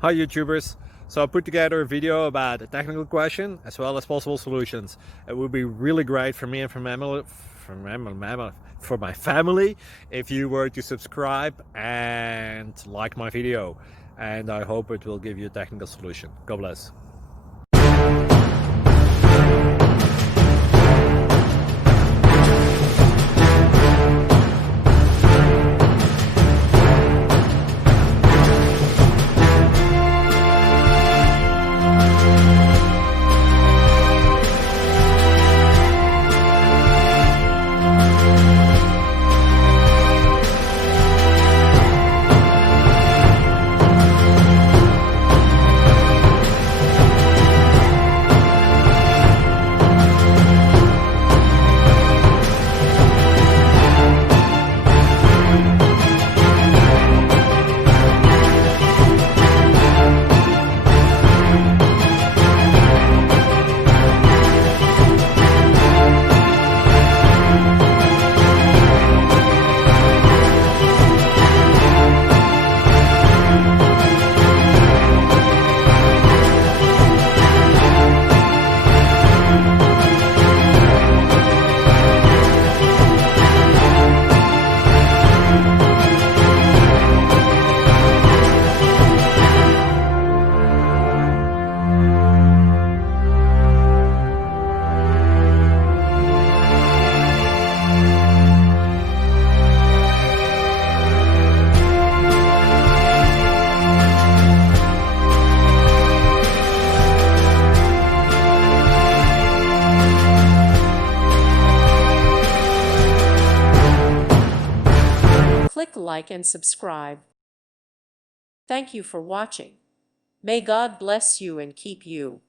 Hi YouTubers! So I put together a video about a technical question as well as possible solutions. It would be really great for me and for my family if you were to subscribe and like my video, and I hope it will give you a technical solution. God bless. Click like and subscribe. Thank you for watching. May God bless you and keep you.